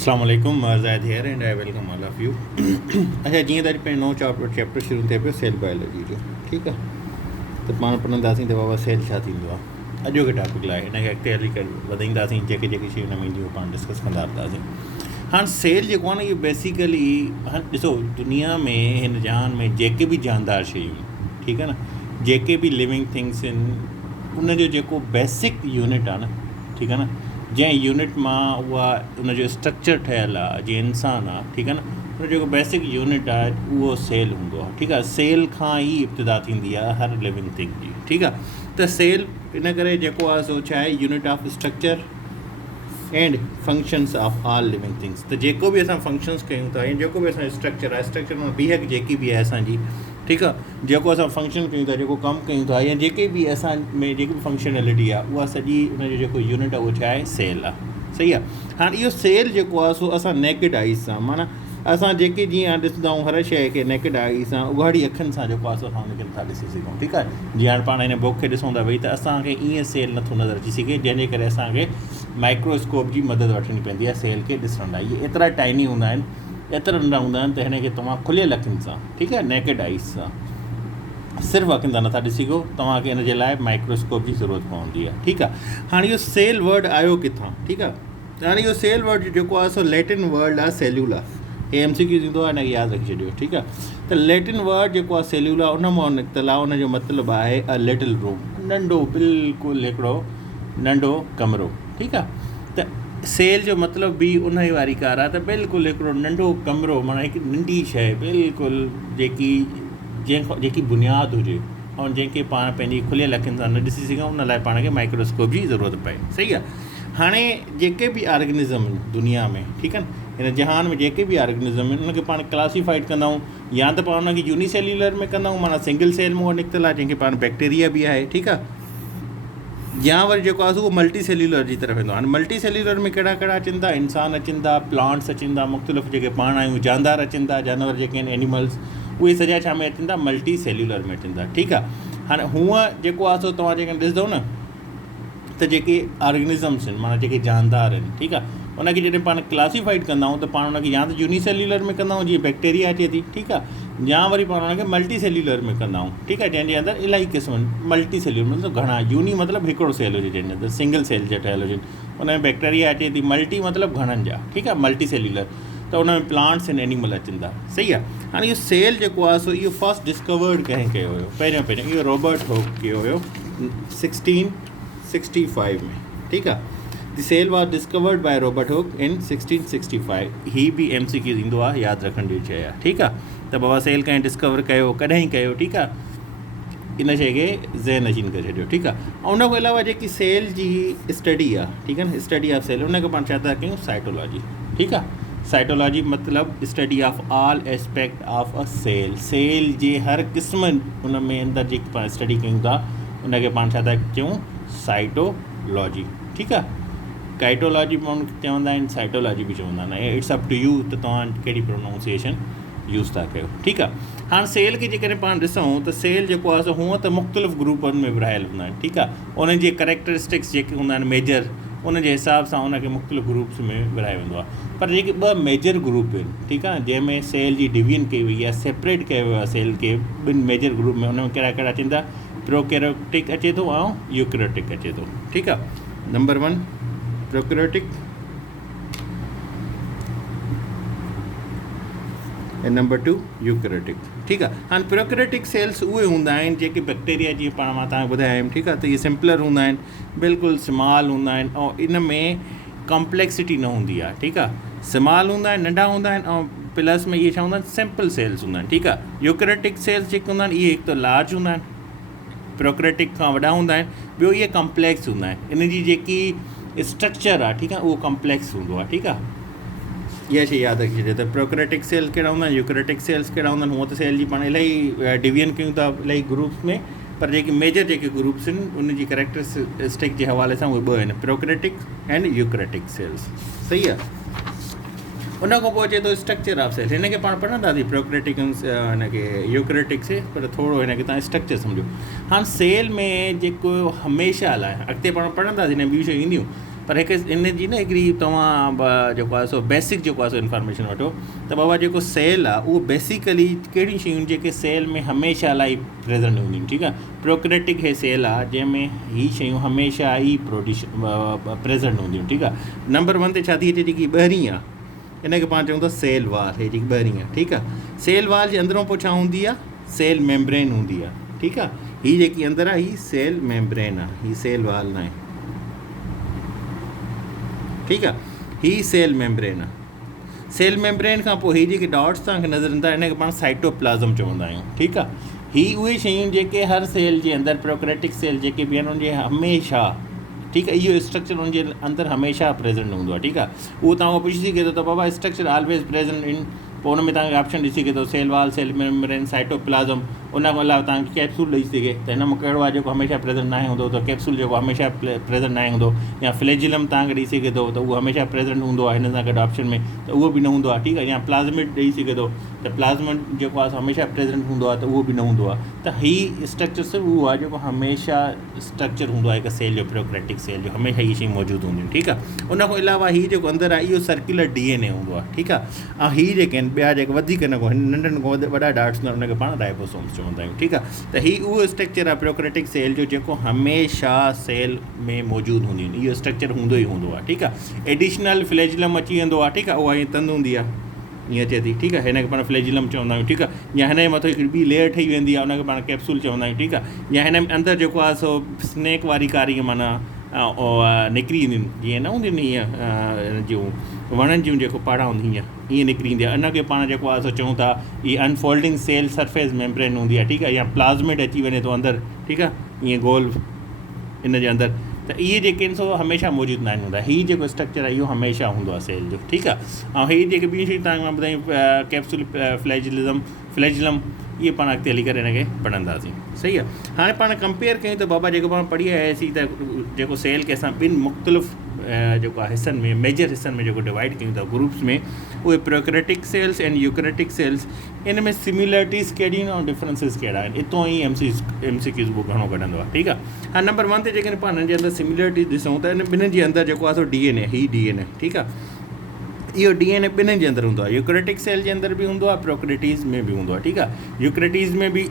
अस्सलाम वालेकुम Zahid here and I welcome all of you. अच्छा जीअं त अॼु नओं चैप्टर शुरू थिए पियो सेल बायोलॉजी जो, ठीकु आहे। त पाण पढ़ंदासीं त बाबा सेल छा थींदो आहे। अॼोके टॉपिक लाइ हिनखे अॻिते हली करे वधाईंदासीं, जेके जेके शयूं हिन में ईंदियूं पाण डिस्कस कंदा रहंदासीं। हाणे सेल जेको आहे न इहो बेसिकली हाणे ॾिसो दुनिया में हिन जहान में जेके बि जानदार शयूं, ठीकु आहे न, जेके बि लिविंग थिंग्स आहिनि उनजो जेको बेसिक यूनिट आहे न, ठीकु आहे न, जंहिं यूनिट मां उहा उनजो स्ट्रक्चर ठहियलु आहे, जीअं इंसानु आहे, ठीकु आहे न, उनजो जेको बेसिक यूनिट आहे उहो सेल हूंदो आहे, ठीकु आहे। सेल खां ई इब्तिदा थींदी आहे हर लिविंग थिंग जी, ठीकु आहे। त सेल इन करे जेको आहे सो छा आहे, unit of structure and functions of all living things. त जेको बि असां फंक्शंस कयूं था या जेको बि असांजो स्ट्रक्चर आहे, स्ट्रक्चर में बीहक जेकी बि आहे असांजी, ठीकु आहे, जेको असां फंक्शन कयूं था, जेको कमु कयूं था, या जेके बि असां में जेकी बि फंक्शनैलिटी आहे उहा सॼी उनजो जेको यूनिट आहे उहो छा आहे, सेल आहे, सही आहे। हाणे इहो सेल जेको आहे सो असां नेकेड आइज़ सां, माना असां जेके जीअं ॾिसंदा आहियूं हर शइ खे नेकेड आइज़ सां, उघाड़ी अखियुनि सां जेको आहे सो असां हुनखे नथा ॾिसी सघूं, ठीकु आहे। जीअं हाणे पाण हिन बुक खे ॾिसूं था भई, त असांखे ईअं सेल नथो नज़र अची सघे, जंहिंजे करे असांखे माइक्रोस्कोप जी मदद वठणी पवंदी आहे सेल खे ॾिसण लाइ। इहे एतिरा टाइनी हूंदा आहिनि, एतिरा नंढा हूंदा आहिनि त हिनखे तव्हां खुलियल अखियुनि सां, ठीकु आहे, नेकेड आइज़ सां सिर्फ़ु अखियुनि सां नथा ॾिसी सघो, तव्हांखे इन जे लाइ माइक्रोस्कोप जी ज़रूरत पवंदी आहे, ठीकु आहे। हाणे इहो सेल वर्ड आयो किथां, ठीकु आहे। हाणे इहो सेल वर्ड जेको आहे सो लैटिन वर्ड आहे सेल्यूला। हे MCQ थींदो आहे, हिनखे यादि रखी छॾियो, ठीकु आहे। त लैटिन वर्ड जेको आहे सेल्यूला, उन मां निकितल आहे। उनजो मतिलबु आहे अ लिटिल रूम, नंढो, बिल्कुलु हिकिड़ो नंढो कमिरो, ठीकु आहे। त सेल जो मतिलबु बि उन ई वारी कार आहे, त बिल्कुलु हिकिड़ो नंढो कमिरो, माना हिकु नंढी शइ बिल्कुलु जेकी बुनियादु हुजे ऐं जंहिंखे पाण पंहिंजी खुलियल अखियुनि सां न ॾिसी सघूं, उन लाइ पाण खे माइक्रोस्कोप जी ज़रूरत पए, सही आहे। हाणे जेके बि ऑर्गेनिज़म दुनिया में, ठीकु आहे न, हिन जहान में जेके बि ऑर्गेनिज़म आहिनि उनखे पाण क्लासीफाइड कंदा आहियूं, या त पाण उनखे यूनिसेल्यूलर में कंदा आहियूं, माना सिंगल सेल में निकितल आहे, जंहिंखे पाण बैक्टीरिया बि आहे, ठीकु आहे। या वरी जेको आहे उहो मल्टी सेल्यूलर जी तरफ़ वेंदो आहे। हाणे मल्टी सेल्यूलर में कहिड़ा कहिड़ा अचनि था, इंसान अचनि था, प्लांट्स अचनि था, मुख़्तलिफ़ जेके पाण आहियूं जानदार अचनि था, जानवर जेके आहिनि एनिमल्स, उहे सॼा छा में अचनि था, मल्टी सेल्यूलर में अचनि था, ठीकु आहे। हाणे हूअं जेको आहे सो तव्हां जेके ॾिसंदव न, त जेके ऑर्गेनिज़म्स आहिनि, माना जेके जानदार आहिनि, ठीकु आहे, उनखे जॾहिं पाण क्लासीफाइड कंदा आहियूं त पाण उनखे या त यूनिसेल्यूलर में कंदा आहियूं, जीअं बैक्टीरिया अचे थी, ठीकु आहे, या वरी पाण उनखे मल्टी सेल्यूलर में कंदा आहियूं, ठीकु आहे, जंहिंजे अंदरि इलाही क़िस्म आहिनि। मल्टी सेल्यूलर मतिलबु घणा, यूनी मतिलबु हिकिड़ो सेल हुजे, जंहिंजे अंदरि सिंगल सेल जा ठहियल हुजनि, उन में बैक्टीरिया अचे थी। मल्टी मतिलबु घणनि जा, ठीकु आहे, मल्टी सेल्यूलर, त उन में प्लांट्स एंड एनिमल अचनि था, सही आहे। हाणे इहो सेल जेको आहे सो इहो फस्ट डिस्कवर्ड कंहिं कयो हुयो, पहिरियों इहो रॉबर्ट हॉक कयो हुयो 1665 में, ठीकु आहे। The cell was discovered by Robert Hooke in 1665। ही बि MCQ थींदो आहे, यादि रखण जी शइ आहे, ठीकु आहे। त बाबा सेल कंहिं डिस्कवर कयो, कॾहिं कयो, ठीकु आहे, इन शइ खे ज़हन नशीन करे छॾियो, ठीकु आहे। ऐं उन खां अलावा जेकी सेल जी स्टडी आहे, ठीकु आहे न, स्टडी ऑफ सेल, उनखे पाण छा था कयूं, साइटोलॉजी, ठीकु आहे। साइटोलॉजी मतिलबु study of all aspect of a cell, cell जे हर क़िस्म उन में अंदरि जेकी पाण स्टडी कयूं था उनखे पाण छा था चयूं, साइटोलॉजी, ठीकु आहे। काइटोलॉजी बि माण्हू चवंदा आहिनि, साइटोलॉजी बि चवंदा आहिनि, इट्स अप टू यू त तव्हां कहिड़ी प्रोनाउंसिएशन यूज़ था कयो, ठीकु आहे। हाणे सेल खे जेकॾहिं पाण ॾिसूं त सेल जेको आहे सो हूअं त मुख़्तलिफ़ ग्रुपनि में विरहायल हूंदा आहिनि, ठीकु आहे। उन्हनि जे करेक्टरिस्टिक्स जेके हूंदा आहिनि मेजर, उन जे हिसाब सां उनखे मुख़्तलिफ़ ग्रुप्स में विरहायो वेंदो आहे। पर जेके ॿ मेजर ग्रुप आहिनि, ठीकु आहे, जंहिंमें सेल जी डिवीजन कई वई आहे, सेपरेट कयो वियो आहे सेल खे ॿिनि मेजर ग्रुप में, उन में कहिड़ा कहिड़ा अचनि था, प्रोकैरियोटिक अचे थो ऐं यूकैरियोटिक अचे थो, ठीकु आहे। नंबर 1 प्रोकैरियोटिक ऐं नंबर 2 यूकैरियोटिक, ठीकु आहे। हाणे प्रोकैरियोटिक सेल्स उहे हूंदा आहिनि जेके बैक्टीरिया, जीअं पाण मां तव्हांखे ॿुधायमि, ठीकु आहे, त इहे सिंपलर हूंदा आहिनि, बिल्कुलु स्मॉल हूंदा आहिनि, ऐं इन में कॉम्प्लेक्सिटी न हूंदी आहे, ठीकु आहे। स्मॉल हूंदा आहिनि, नंढा हूंदा आहिनि, ऐं प्लस में इहे छा हूंदा आहिनि, सिंपल सेल्स हूंदा आहिनि, ठीकु आहे। यूकैरियोटिक सेल्स जेके हूंदा आहिनि इहे हिकु त लार्ज हूंदा आहिनि, प्रोकैरियोटिक खां वॾा हूंदा आहिनि, ॿियो इहे कॉम्प्लेक्स हूंदा आहिनि, इन जी जेकी स्ट्रक्चर आहे, ठीकु आहे, उहो कॉम्प्लेक्स हूंदो आहे, ठीकु आहे। इहा शइ यादि रखी छॾियो। त प्रोकैरियोटिक सेल्स कहिड़ा हूंदा आहिनि, यूकैरियोटिक सेल्स कहिड़ा हूंदा आहिनि। हूअं त सेल जी पाण इलाही डिवीजन कयूं था इलाही ग्रुप्स में, पर जेके मेजर जेके ग्रुप्स आहिनि उन जी करेक्टरिस्टिक जे हवाले सां उहे ॿ आहिनि, प्रोकैरियोटिक एंड यूकैरियोटिक सेल्स, सही आहे। उन खां पोइ अचे थो स्ट्रक्चर ऑफ सेल, हिनखे पाण पढ़ंदासीं प्रोकैरियोटिक हिनखे यूकैरियोटिक से, पर थोरो हिनखे तव्हां स्ट्रक्चर सम्झो। हाणे सेल में जेको हमेशह लाइ अॻिते पाण पढ़ंदासीं, हिन ॿियूं शयूं ईंदियूं, पर हिकु इन जी न हिकिड़ी तव्हां जेको आहे सो बेसिक जेको आहे सो इंफॉर्मेशन वठो त बाबा जेको सेल आहे उहो बेसिकली कहिड़ियूं शयूं जेके सेल में हमेशह लाइ प्रेज़ेंट हूंदियूं आहिनि, ठीकु आहे। प्रोक्रेटिक हे सेल आहे जंहिंमें हीअ शयूं हमेशह ई प्रेज़ेंट हूंदियूं, ठीकु आहे। नंबर 1 ते छा थी अचे, जेकी ॿाहिरीं आहे इनखे पाण चऊं था सेल वाल, हे जेकी ॿाहिरीं आहे, ठीकु आहे। सेल वाल जे अंदरों पोइ छा हूंदी आहे, सेल मेम्ब्रेन हूंदी आहे, ठीकु आहे। हीअ जेकी अंदरि आहे हीअ सेल मेम्ब्रेन आहे, हीअ सेल वाल न आहे, ठीकु आहे। हीअ सेल मेम्ब्रेन आहे। सेल मेम्ब्रेन खां पोइ हीअ जेके डॉट्स तव्हांखे नज़र ईंदा इनखे पाण साइटोप्लाज़म चवंदा आहियूं, ठीकु आहे। हीअ उहे शयूं जेके हर सेल जे अंदरि प्रोक्रेटिक सेल जेके बि आहिनि उनजे हमेशह, ठीकु आहे, इहो स्ट्रक्चर हुनजे अंदरि हमेशह प्रेज़ेंट हूंदो आहे, ठीकु आहे। उहो तव्हां पुछी सघे थो त बाबा स्ट्रक्चर ऑलवेज़ प्रेज़ेंट इन, पोइ हुन में तव्हांखे ऑप्शन ॾेई सघे थो सेल वाल, सेल मेम्ब्रेन, साइटोप्लाज़म। उन खां अलावा तव्हांखे कैप्सूल ॾेई सघे त हिन में कहिड़ो आहे जेको हमेशह प्रेज़ेंट न हूंदो, त कैप्सूल जेको हमेशह प्रेज़ेंट न हूंदो, या फ्लैजिलम तव्हांखे ॾेई सघे थो त उहो हमेशह प्रेज़ेंट हूंदो आहे हिन सां गॾु ऑप्शन में, त उहो बि न हूंदो आहे, ठीकु आहे। या प्लाज़मिड ॾेई सघे थो त प्लाज़मिड जेको आहे हमेशह प्रेज़ेंट हूंदो आहे, त उहो बि न हूंदो आहे। त हीअ स्ट्रक्चर सिर्फ़ु उहो आहे जेको हमेशह स्ट्रक्चर हूंदो आहे हिकु सेल जो, प्रोक्रेटिक सेल जो, हमेशह हीअ शयूं मौजूदु हूंदियूं, ठीकु आहे। उन खां अलावा हीअ जेको अंदरि आहे इहो सर्कुलर DNA हूंदो आहे, ठीकु आहे। ऐं हीअ जेके आहिनि ॿिया जेके वधीक न नंढनि खां वॾा डाट्स न उनखे पाण राइबोसोम्स चवंदा आहियूं, ठीकु आहे। त हीअ उहो स्ट्रक्चर आहे प्रोक्रेटिक सेल जो जेको हमेशह सेल में मौजूदु हूंदियूं आहिनि, इहो स्ट्रक्चर हूंदो ई हूंदो आहे, ठीकु आहे। एडिशनल फ्लैजिलम अची वेंदो आहे, ठीकु आहे, उहा हीअं तंद हूंदी आहे, ईअं अचे थी, ठीकु आहे। हिनखे पाण फ्लैजिलम चवंदा आहियूं, ठीकु आहे। या हिन जे मथां हिकिड़ी ॿी लेयर ठही वेंदी आहे, उनखे पाण कैप्सूल चवंदा आहियूं, ठीकु आहे। या हिन में अंदरि जेको आहे सो स्नैक वारी कारी माना निकिरी ईंदियूं, जीअं न हूंदियूं आहिनि ईअं जूं वणनि जूं जेको पाड़ा हूंदी ईअं निकिरी ईंदी आहे, इनखे पाण जेको आहे सो चऊं था हीअ अनफोल्डिंग सेल सरफेस मेम्ब्रेन हूंदी आहे, ठीकु आहे। या प्लाज़मिड अची वञे थो अंदरि, ठीकु आहे, ईअं गोल इन जे अंदरि, त इहे जेके आहिनि सो हमेशह मौजूदु न आहिनि हूंदा। हीअ जेको स्ट्रक्चर आहे इहो हमेशह हूंदो आहे सेल जो, ठीकु आहे। ऐं हीअ जेके ॿियूं शयूं तव्हांखे मां ॿुधायूं कैप्सूल, फ्लैजिलम, इहे पाण अॻिते हली करे हिनखे पढ़ंदासीं, सही आहे। हाणे पाण कंपेयर कयूं त बाबा जेको पाण पढ़ी आयासीं त जेको सेल खे असां ॿिनि मुख़्तलिफ़ जेको आहे हिसनि में, मेजर हिसनि में जेको डिवाइड कयूं था ग्रुप्स में, उहे prokaryotic cells and eukaryotic cells, इन में सिमिलरिटीज़ कहिड़ियूं आहिनि ऐं डिफरेंसिस कहिड़ा आहिनि, इतो ई MCQs बुक घणो कढंदो आहे, ठीकु आहे। हा, नंबर 1 ते जेकॾहिं पाण हिन जे अंदरि सिमिलरिटीज़ ॾिसूं त इन ॿिन्हिनि जे अंदरि जेको आहे सो DNA, हीअ DNA, ठीकु आहे। इहो DNA ॿिन्हिनि जे अंदरि हूंदो आहे, यूक्रेटिक सेल जे अंदरि बि हूंदो आहे, प्रोक्रेटीज़ में बि हूंदो आहे, ठीकु आहे। यूक्रेटीज़ में बि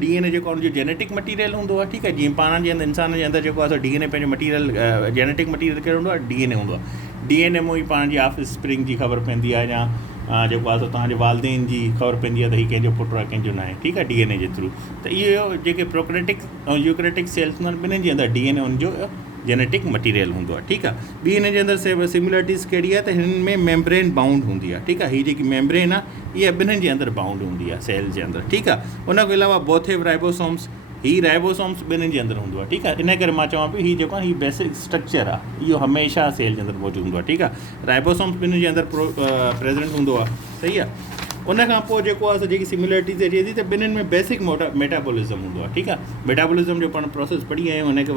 DNA जेको आहे उनजो जेनेटिक मटीरियल हूंदो आहे, ठीकु आहे। जीअं पाण जे अंदरि इंसान जे अंदरि जेको आहे सो DNA पंहिंजो मटीरियल, जेनेटिक मटीरियल कहिड़ो हूंदो आहे, DNA हूंदो आहे। DNA में ई पाण जी ऑफ स्प्रिंग जी ख़बर पवंदी आहे, या जेको आहे सो तव्हांजे वालदेन जी ख़बर पवंदी आहे त हीअ कंहिंजो पुटु आहे कंहिंजो न आहे, ठीकु आहे, DNA जे थ्रू। त इहो जेके प्रोक्रेटिक ऐं यूक्रेटिक सेल्स हूंदा आहिनि ॿिन्हिनि जे अंदरि DNA उनजो जेनेटिक मटीरियल हूंदो आहे, ठीकु आहे। ॿी हिन जे अंदरि सिमिलरिटीज़ कहिड़ी आहे त हिन में मेम्ब्रेन बाउंड हूंदी आहे, ठीकु आहे। हीअ जेकी मेम्ब्रेन आहे इहा ॿिन्हिनि जे अंदरि बाउंड हूंदी आहे सेल जे अंदरि, ठीकु आहे। उन खां अलावा बोथेव राइबोसोम्स, हीअ राइबोसोम्स ॿिन्हिनि जे अंदरि हूंदो आहे, ठीकु आहे। इन करे मां चवां पियो हीअ जेको आहे हीअ बेसिक स्ट्रक्चर आहे इहो हमेशह सेल जे अंदरि मौजूदु हूंदो आहे, ठीकु आहे। राइबोसोम्स ॿिन्हिनि जे अंदरि प्रेज़ेंट हूंदो आहे, सही आहे। उन खां पोइ जेको आहे जेकी सिमिलरिटीज़ अचे थी त ॿिन्हिनि में बेसिक मेटाबॉलिज़म हूंदो आहे, ठीकु आहे। मेटाबॉलिज़म जो पाण प्रोसेस पढ़ी आहियूं, हुनखे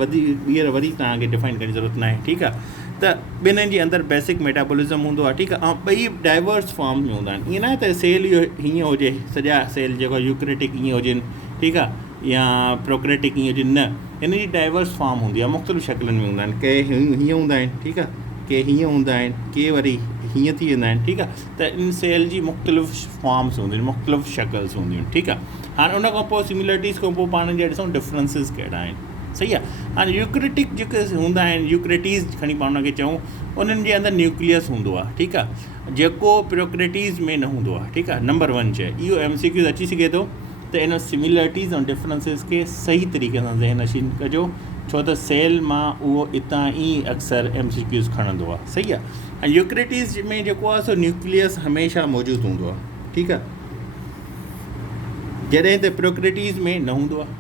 ॿीहर वरी तव्हांखे डिफाइन करण जी ज़रूरत न आहे, ठीकु आहे। त ॿिन्हिनि जे अंदरि बेसिक मेटाबॉलिज़म हूंदो आहे, ठीकु आहे। ऐं ॿई डाइवर्स फॉर्म में हूंदा आहिनि, ईअं न त सेल इहो हीअं हुजे, सॼा सेल जेको यूक्रेटिक ईअं हुजनि, ठीकु आहे, या प्रोक्रेटिक ईअं हुजनि, न, हिन जी डाइवर्स फॉर्म हूंदी आहे, मुख़्तलिफ़ शक्लनि में हूंदा आहिनि। के हीअं हूंदा आहिनि, ठीकु आहे, के हीअं हूंदा आहिनि, के वरी हीअं थी वेंदा आहिनि, ठीकु आहे। त इन सेल जी मुख़्तलिफ़ फॉर्म्स हूंदियूं आहिनि, मुख़्तलिफ़ शक्ल्स हूंदियूं आहिनि, ठीकु आहे। हाणे उन खां पोइ सिमिलरिटीज़ खां पोइ पाण जे ॾिसूं डिफरेंसिस कहिड़ा आहिनि, सही आहे। हाणे यूक्रेटिक जेके हूंदा आहिनि, यूक्रेटीज़ खणी पाण उनखे चऊं, उन्हनि जे अंदरि न्यूक्लियस हूंदो आहे, ठीकु आहे, जेको प्रोक्रेटीज़ में न हूंदो आहे, ठीकु आहे। नंबर 1 चए इहो MCQs अची सघे थो त इन सिमिलरिटीज़ ऐं डिफरेंसिस खे सही तरीक़े सां ज़हनशीन कजो, छो त सेल मां उहो इतां ई अक्सर MCQs खणंदो आहे, सही आहे। ऐं यूक्रेटीज़ में जेको आहे सो न्यूक्लियस हमेशह मौजूदु हूंदो आहे, ठीकु आहे, जॾहिं त प्रोक्रेटीज़ में न हूंदो आहे,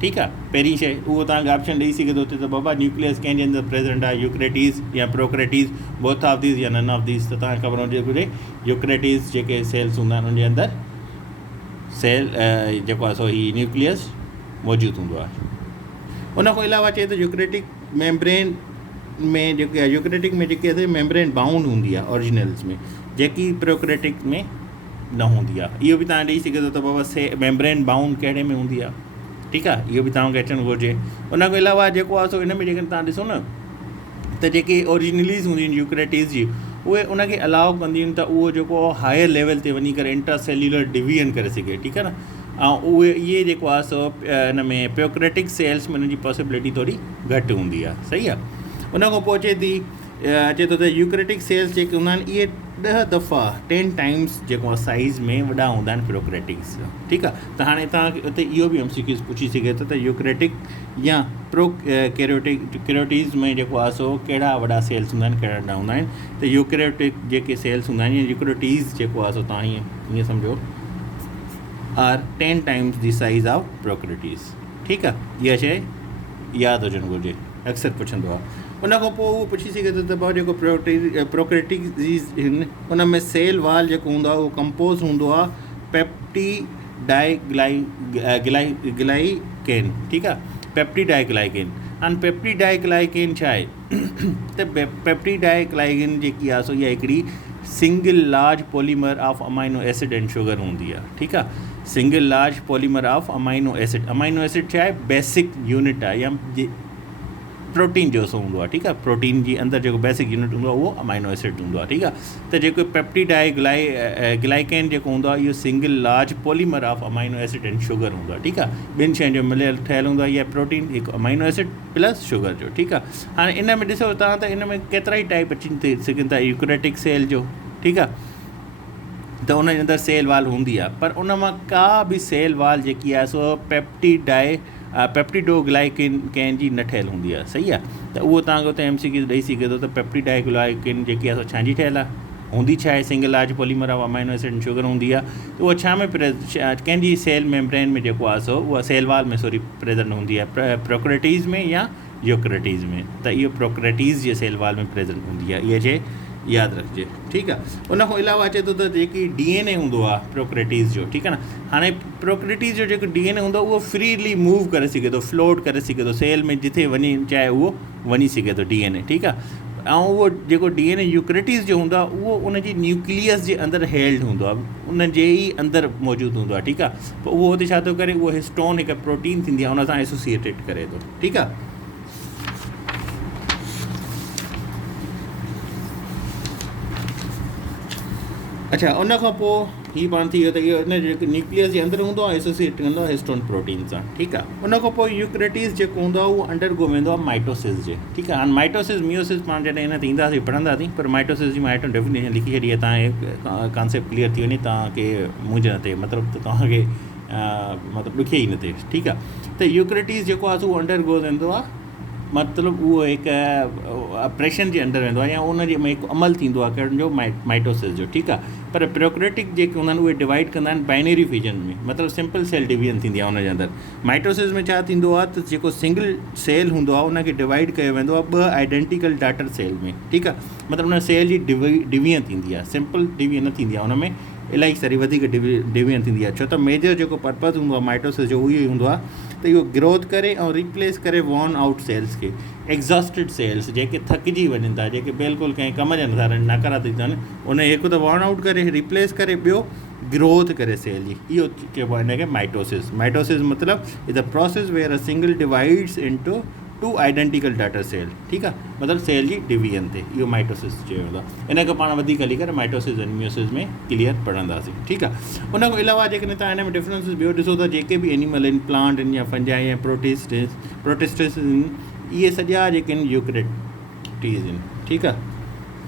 ठीकु आहे। पहिरीं शइ उहो तव्हांखे ऑप्शन ॾेई सघे थो त बाबा न्यूक्लियस कंहिंजे अंदरि प्रेज़ेंट आहे, यूक्रेटीज़ या प्रोक्रेटीज़, बोथ ऑफ दीज़ या नन ऑफ दीज़। त तव्हांखे ख़बर हुजे घुरिजे यूक्रेटीज़ जेके सेल्स हूंदा आहिनि उनजे अंदरि सेल जेको आहे सो हीअ न्यूक्लियस मौजूदु हूंदो आहे। उन खां अलावा चए त यूक्रेटिक मेम्ब्रेन में जेके आहे, यूक्रेटिक में जेके आहे मेम्ब्रेन बाउंड हूंदी आहे ओरिजिनल्स में, जेकी प्रोक्रेटिक में न हूंदी आहे। इहो बि तव्हां ॾेई सघे थो त बाबा मेम्ब्रेन बाउंड कहिड़े में हूंदी आहे, ठीकु आहे, इहो बि तव्हांखे अचणु घुरिजे। उन खां अलावा जेको आहे सो हिन में जेकॾहिं तव्हां ॾिसो न त जेके ओरिजिनलीज़ हूंदियूं आहिनि यूक्रेटिस जी उहे उनखे अलाउ कंदियूं आहिनि त उहो जेको हायर लेवल ते वञी करे इंट्रासेल्यूलर डिवीजन करे सघे, ठीकु आहे न। ऐं उहे इहे जेको आहे सो हिन में प्रोक्रेटिक सेल्स में उनजी पॉसिबिलिटी थोरी घटि हूंदी आहे, सही आहे। उन खां पोइ अचे थो त यूक्रेटिक सेल्स जेके हूंदा आहिनि इहे 10 दफ़ा 10 टाइम्स जेको आहे साइज़ में वॾा हूंदा आहिनि प्रोक्रेटिक्स, ठीकु आहे। त हाणे तव्हांखे उते इहो बि MCQs पुछी सघे थो त यूक्रेटिक या कैरोटीज़ में जेको आहे सो कहिड़ा वॾा सेल्स हूंदा आहिनि, कहिड़ा नंढा हूंदा आहिनि। त यूक्रेटिक जेके सेल्स हूंदा आहिनि या यूक्रेटीज़ जेको आहे सो तव्हां हीअं सम्झो are 10 times the size of prokaryotes, ठीकु आहे। इहा शइ यादि हुजणु घुरिजे, अक्सर पुछंदो आहे। उन खां पोइ उहो पुछी सघे थो त भाउ जेको प्रोक्रेटिक्स आहिनि उन में सेल वाल जेको हूंदो आहे उहो कंपोज़ हूंदो आहे पेप्टिडाइग्लाइकेन, ठीकु आहे, पेप्टिडाइग्लाइकेन। हाणे पेप्टिडाइग्लाइकेन छा आहे त पेप्टिडाइग्लाइकेन जेकी आहे सो इहा हिकिड़ी single large polymer of amino acid and sugar हूंदी आहे, ठीकु आहे। Single large polymer of amino acid छा आहे, बेसिक यूनिट आहे या प्रोटीन जो हूंदो आहे, ठीकु आहे। प्रोटीन जी अंदरि जेको बेसिक यूनिट हूंदो आहे उहो अमाइनो एसिड हूंदो आहे, ठीकु आहे। त जेको पेप्टिडाइग्लाइकेन जेको हूंदो आहे इहो single large polymer of amino acid and sugar हूंदो आहे, ठीकु आहे। ॿिनि शयुनि जो मिलियल ठहियलु हूंदो आहे इहा प्रोटीन, हिकु अमाइनो एसिड प्लस शुगर जो, ठीकु आहे। हाणे इन में ॾिसो तव्हां त इन में केतिरा ई टाइप अची थी सघनि था यूक्रेटिक सेल जो, ठीकु आहे। त उनजे अंदरि सेल वाल हूंदी आहे, पर उन मां का बि सेल वाल जेकी आहे सो पेप्टिडोग्लाइकेन जी न ठहियलु हूंदी आहे, सही आहे। त उहो तव्हांखे उते MCQ ॾेई सघे थो त पेप्टिडाइग्लाइकेन जेकी आहे सो छांजी ठहियलु आहे, हूंदी छा आहे, single large polymer of amino acid and sugar हूंदी आहे। त उहा छा में कंहिंजी सेल मेम्ब्रेन में जेको आहे सो उहा सेल वाल में प्रेज़ेंट हूंदी आहे, प्रोक्रेटीज़ में या यूक्रेटीज़ में। त इहो प्रोक्रेटीज़ जे सेल वाल में प्रेज़ेंट हूंदी आहे, इहा शइ यादि रखिजे, ठीकु आहे। उन खां अलावा अचे थो त जेकी DNA हूंदो आहे प्रोक्रेटीज़ जो, ठीकु आहे न। हाणे प्रोक्रेटीज़ जो जेको DNA हूंदो आहे उहो फ्रीली मूव करे सघे थो, फ्लोट करे सघे थो, सेल में जिथे वञी चाहे उहो वञी सघे थो DNA, ठीकु आहे। ऐं उहो जेको DNA यूक्रेटीज़ जो हूंदो आहे उहो उनजी न्यूक्लियस जे अंदरि हेल्ड हूंदो आहे, उन जे ई अंदरि मौजूदु हूंदो आहे, ठीकु आहे। पोइ उहो हुते छा थो करे, उहो हिस्टोन हिकु प्रोटीन थींदी आहे उन सां एसोसिएटेड करे थो, ठीकु आहे। अच्छा, उन खां पोइ हीअ पाण थी वियो त इहो इन जेको न्यूक्लियस जे अंदरि हूंदो आहे एसोसिएट कंदो आहे हिस्टोन प्रोटीन सां, ठीकु आहे। उन खां पोइ यूक्रेटीज़ जेको हूंदो आहे उहो अंडरगो वेंदो आहे माइटोसिस जे, ठीकु आहे। हाणे माइटोसिस मियोसिस पाण जॾहिं इन ते ईंदासीं पढ़ंदासीं, पर माइटोसिस जी मां आइटम डेफिनेशन लिखी छॾी आहे, तव्हांखे कॉन्सेप्ट क्लियर थी वञे, तव्हांखे मुंझ न थिए, मतिलबु त तव्हांखे मतिलबु ॾुखिया ई न थिए, ठीकु आहे। त यूक्रेटीज़ जेको आहे उहो अंडरगो वेंदो आहे, मतिलबु उहो हिकु ऑपरेशन जे अंदरि वेंदो आहे या उनजे में हिकु अमल थींदो आहे कंहिंजो माइटोसिस जो, ठीकु आहे। पर प्रोक्रेटिक जेके हूंदा आहिनि उहे डिवाइड कंदा आहिनि बाइनरी फिजन में, मतिलबु सिंपल सेल डिवीजन थींदी आहे उनजे अंदरि। माइटोसिस में छा थींदो आहे त जेको सिंगल सेल हूंदो आहे उनखे डिवाइड कयो वेंदो आहे 2 आइडेंटिकल डाटर सेल में, ठीकु आहे। मतिलबु उन सेल जी डिवीजन थींदी आहे, सिंपल डिवीजन न थींदी आहे, उन में इलाही सारी वधीक डिवीजन थींदी आहे, छो त मेजर जेको पर्पज़ हूंदो आहे माइटोसिस जो उहो ई हूंदो आहे त इहो ग्रोथ करे ऐं रिप्लेस करे वॉर्न आउट सेल्स खे, एग्ज़ॉस्टेड सेल्स जेके थकिजी वञनि था, जेके बिल्कुलु कंहिं कम जा नथा रहनि, नकारात्मक थियनि, उन हिकु त वॉर्न आउट करे रिप्लेस करे, ॿियो ग्रोथ करे सेल जी, इहो चइबो आहे हिनखे माइटोसिस। माइटोसिस मतिलबु is the process where a single divides into 2 identical daughter cell, ठीकु आहे, मतिलबु सेल जी डिवीजन ते, इहो माइटोसिस चयो वेंदो आहे। इन खे पाण वधीक हली करे माइटोसिस ऐं मियोसिस में क्लियर पढ़ंदासीं, ठीकु आहे। उन खां अलावा जेकॾहिं तव्हां हिन में डिफरेंसिस ॿियो ॾिसो त जेके बि एनिमल आहिनि, प्लांट आहिनि या फंजाई या प्रोटिस्टिस आहिनि, इहे सॼा जेके आहिनि यूक्रेटीज़ आहिनि, ठीकु आहे।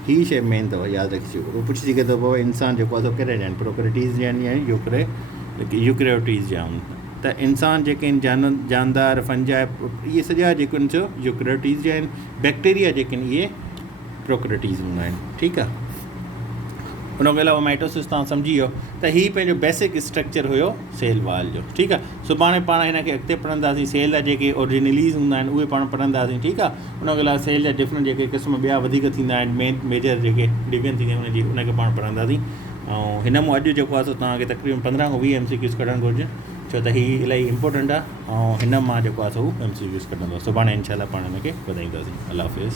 हीअ शइ मेन अथव, यादि रखिजो। उहो पुछी सघे थो पोइ इंसान जेको आहे कहिड़े आहिनि, प्रोक्रेटीज़ जा आहिनि या यूक्रेटीज़ जा आहिनि। त इंसान जेके आहिनि जानदार फंजाई इहे सॼा जेके आहिनि सो यूक्रेटीज़ जा आहिनि। बैक्टीरिया जेके आहिनि इहे प्रोक्रेटीज़ हूंदा आहिनि, ठीकु आहे। उन खां अलावा माइटोसिस तव्हां सम्झी वियो त हीअ पंहिंजो बेसिक स्ट्रक्चर हुयो सेल वाल जो, ठीकु आहे। सुभाणे पाण हिन खे अॻिते पढ़ंदासीं, सेल जा जेके ओरिजिनलीज़ हूंदा आहिनि उहे पाण पढ़ंदासीं, ठीकु आहे। उन खां अलावा सेल जा डिफरेंट जेके क़िस्म ॿिया वधीक थींदा आहिनि, मेजर जेके डिवीजन थींदी आहिनि उनखे पाण पढ़ंदासीं। ऐं हिन मां अॼु जेको आहे सो तव्हांखे तक़रीबन 15 खां 20 MCQs कढणु घुरिजे, छो त हीअ इलाही इंपॉर्टेंट आहे। ऐं हिन मां जेको आहे सो MCQs कढंदो, सुभाणे इनशाला पाण हिन खे वधाईंदासीं। अल्लाह हाफ़िज़।